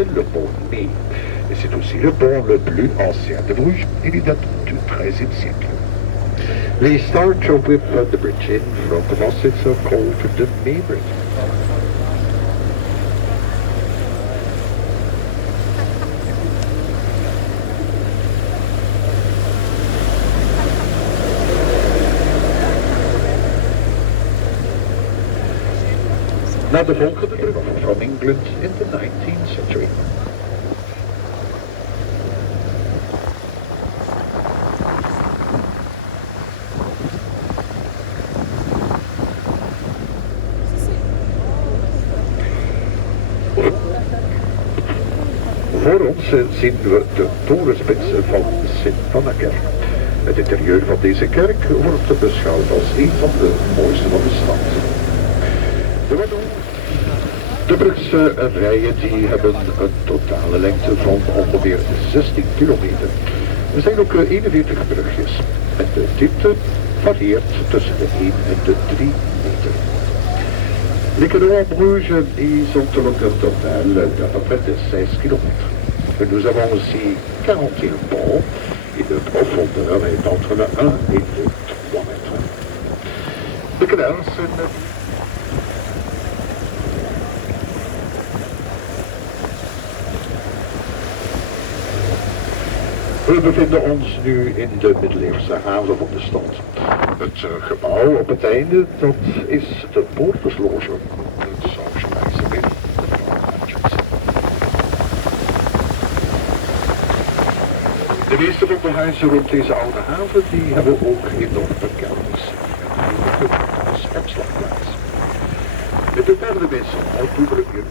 s'appelle le pont Mai. Et c'est aussi le pont le plus ancien de Bruges. Il date du XIIIe siècle. They start with the bridge in front of us. It's called the May Bridge. Now the volgende brug from England in the 19th century. Voor ons zien we de torenspits van Sint-Anna-kerk. Het interieur van deze kerk wordt beschouwd als een van de mooiste van de stad. De Brugse rijen die hebben een totale lengte van ongeveer 16 kilometer. Er zijn ook 41 brugjes en de diepte varieert tussen de 1 en de 3 meter. Les canaux à Bruges, ils sont sur le total d'à peu près de 16 km. Nous avons aussi 41 ponts et de profondeur est entre le 1 et le 3 mètres. De canals zijn We bevinden ons nu in de middeleeuwse haven van de stad. Het gebouw op het einde, dat is de poortersloge. Het socialisme in de meeste van de huizen rond deze oude haven, die hebben ook enorme kelders. Als opslagplaats. Met de derde mensen, uitvoerlijk in.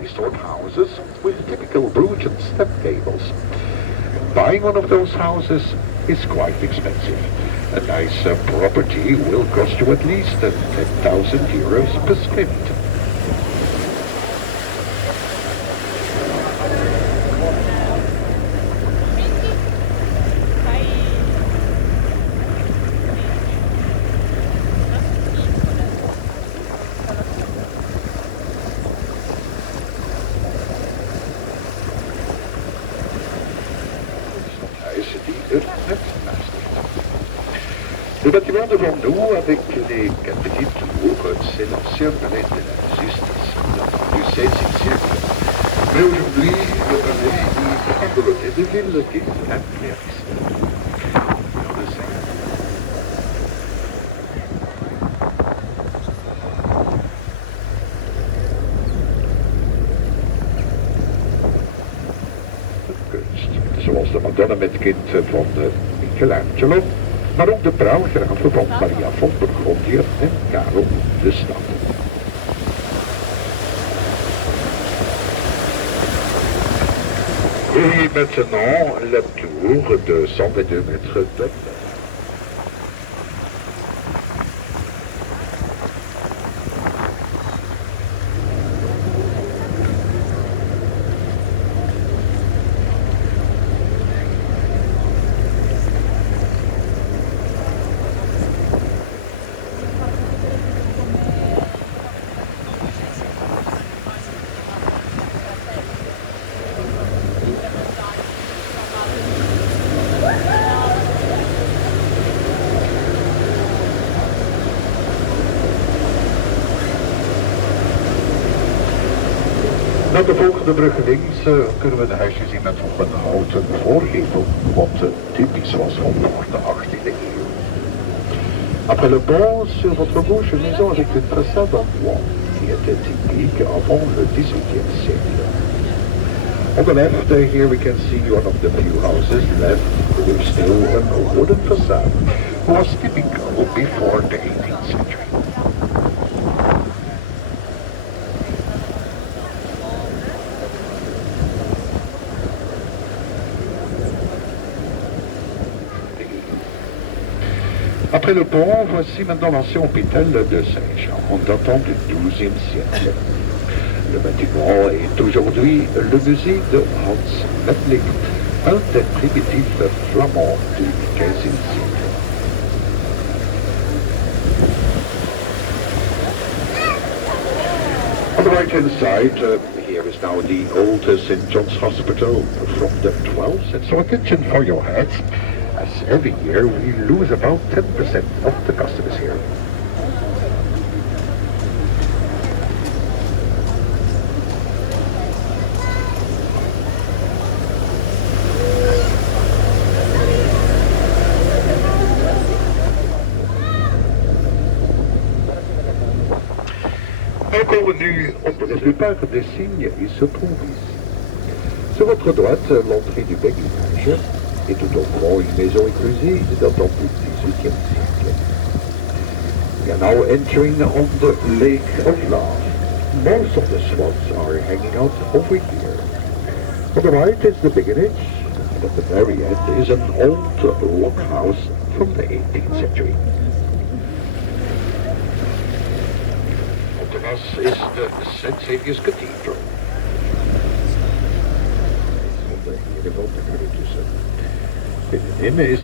Resort houses with typical Brugge step gables. Buying one of those houses is quite expensive. A nice property will cost you at least 10,000 euros per square meter. Le bâtiment devant nous, avec les 4 petites tours, c'est l'ancien palais de la justice du XVIe siècle. Mais aujourd'hui, le palais est un de l'hôtel de ville qui est un réaliste. Kunst, zoals de Madonna met kind van Michelangelo. Maar ook de praalgraven van Maria van Burgondië en Karel de Stad. Et maintenant, la tour de 122 mètres de Na de volgende brug links kunnen we een huisje zien met een houten voorgevel, wat typisch was van voor de 18e eeuw. Après le pont, sur votre gauche, une maison avec une façade en bois, qui était typique avant le XVIIIe siècle. On the left, here we can see one of the few houses left with still a wooden facade, was typical before the 18th century. Après le pont, voici maintenant l'ancien hôpital de Saint-Jean, datant du XIIe siècle. Le bâtiment est aujourd'hui le musée de Hans Metling, un des primitifs flamands du XVe siècle. On the right-hand side, here is now the old St. John's Hospital from the 12th century. So attention for your heads, as every year we lose about 10% of the customers here. Encore nu op de plupart des signes, ils se trouvent ici. Sur votre droite, l'entrée du béguinage, et tout au fond, une maison éclusée datant du XVIIIe siècle. We are now entering on the Lake of Love. Most of the swans are hanging out over here. On the right is the beguinage, and at the very end is an old log house from the 18th century. Is the St. Saviour's Cathedral. Zonder hier de tussen. Binnenin is